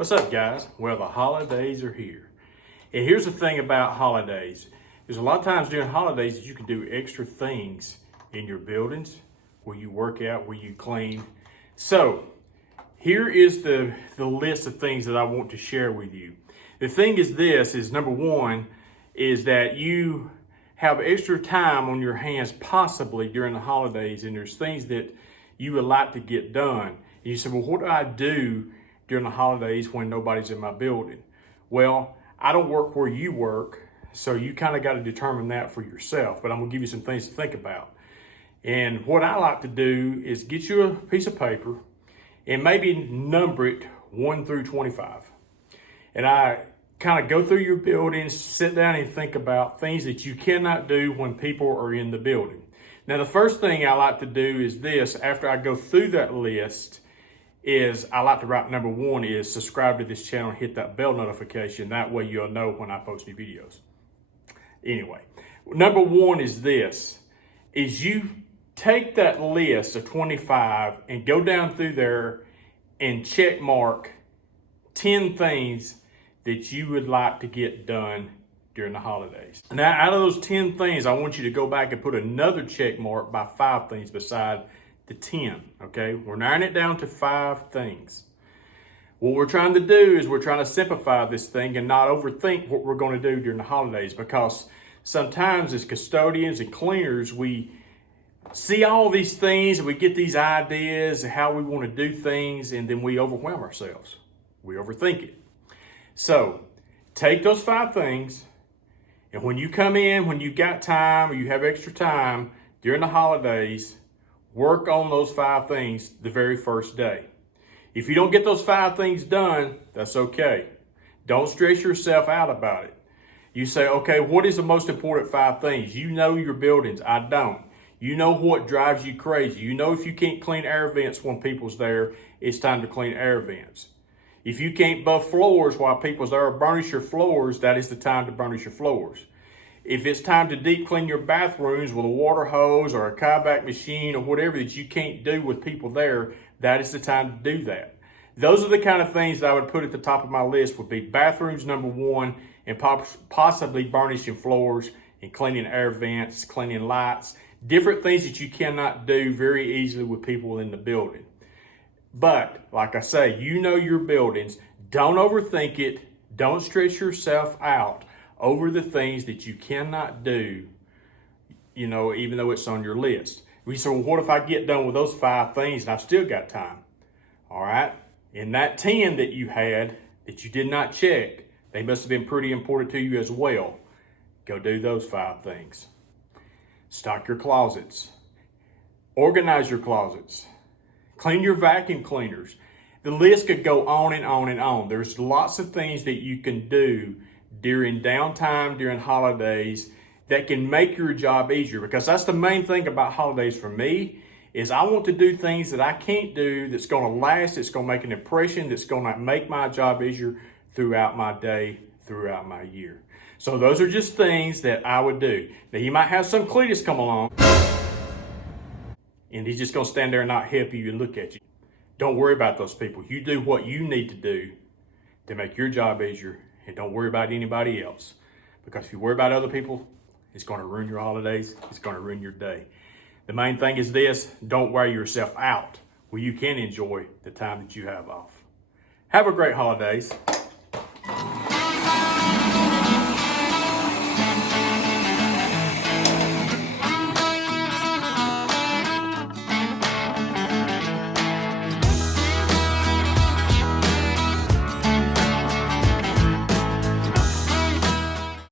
What's up, guys? Well, the holidays are here. And here's the thing about holidays. There's a lot of times during holidays that you can do extra things in your buildings, where you work out, where you clean. So here is the list of things that I want to share with you. The thing is this, is number one, is that you have extra time on your hands possibly during the holidays, and there's things that you would like to get done. And you say, well, what do I do during the holidays when nobody's in my building? Well, I don't work where you work, so you kind of got to determine that for yourself, but I'm gonna give you some things to think about. And what I like to do is get you a piece of paper and maybe number it 1 through 25. And I kind of go through your buildings, sit down and think about things that you cannot do when people are in the building. Now, the first thing I like to do is this, after I go through that list, is I like to write number one is subscribe to this channel and hit that bell notification. That way you'll know when I post new videos. Anyway, number one is this, is you take that list of 25 and go down through there and check mark 10 things that you would like to get done during the holidays. Now, out of those 10 things, I want you to go back and put another check mark by 5 things beside the 10, okay? We're narrowing it down to 5 things. What we're trying to do is we're trying to simplify this thing and not overthink what we're going to do during the holidays, because sometimes as custodians and cleaners, we see all these things and we get these ideas of how we want to do things, and then we overwhelm ourselves. We overthink it. So take those 5 things, and when you come in, when you got time or you have extra time during the holidays, work on those 5 things the very first day. If you don't get those 5 things done, that's okay. Don't stress yourself out about it. You say, okay, what is the most important 5 things? You know your buildings. I don't. You know what drives you crazy. You know if you can't clean air vents when people's there, it's time to clean air vents. If you can't buff floors while people's there or burnish your floors, that is the time to burnish your floors. If it's time to deep clean your bathrooms with a water hose or a kayak machine or whatever that you can't do with people there, that is the time to do that. Those are the kind of things that I would put at the top of my list, would be bathrooms number 1, and possibly burnishing floors and cleaning air vents, cleaning lights, different things that you cannot do very easily with people in the building. But like I say, you know your buildings. Don't overthink it. Don't stress yourself out over the things that you cannot do, you know, even though it's on your list. We say, well, what if I get done with those 5 things and I've still got time? All right. In that 10 that you had that you did not check, they must have been pretty important to you as well. Go do those 5 things. Stock your closets. Organize your closets. Clean your vacuum cleaners. The list could go on and on and on. There's lots of things that you can do during downtime, during holidays, that can make your job easier. Because that's the main thing about holidays for me, is I want to do things that I can't do, that's going to last, that's going to make an impression, that's going to make my job easier throughout my day, throughout my year. So those are just things that I would do. Now, you might have some Cletus come along, and he's just going to stand there and not help you and look at you. Don't worry about those people. You do what you need to do to make your job easier, and don't worry about anybody else. Because if you worry about other people, it's going to ruin your holidays. It's going to ruin your day. The main thing is this: don't wear yourself out where you can enjoy the time that you have off. Have a great holidays.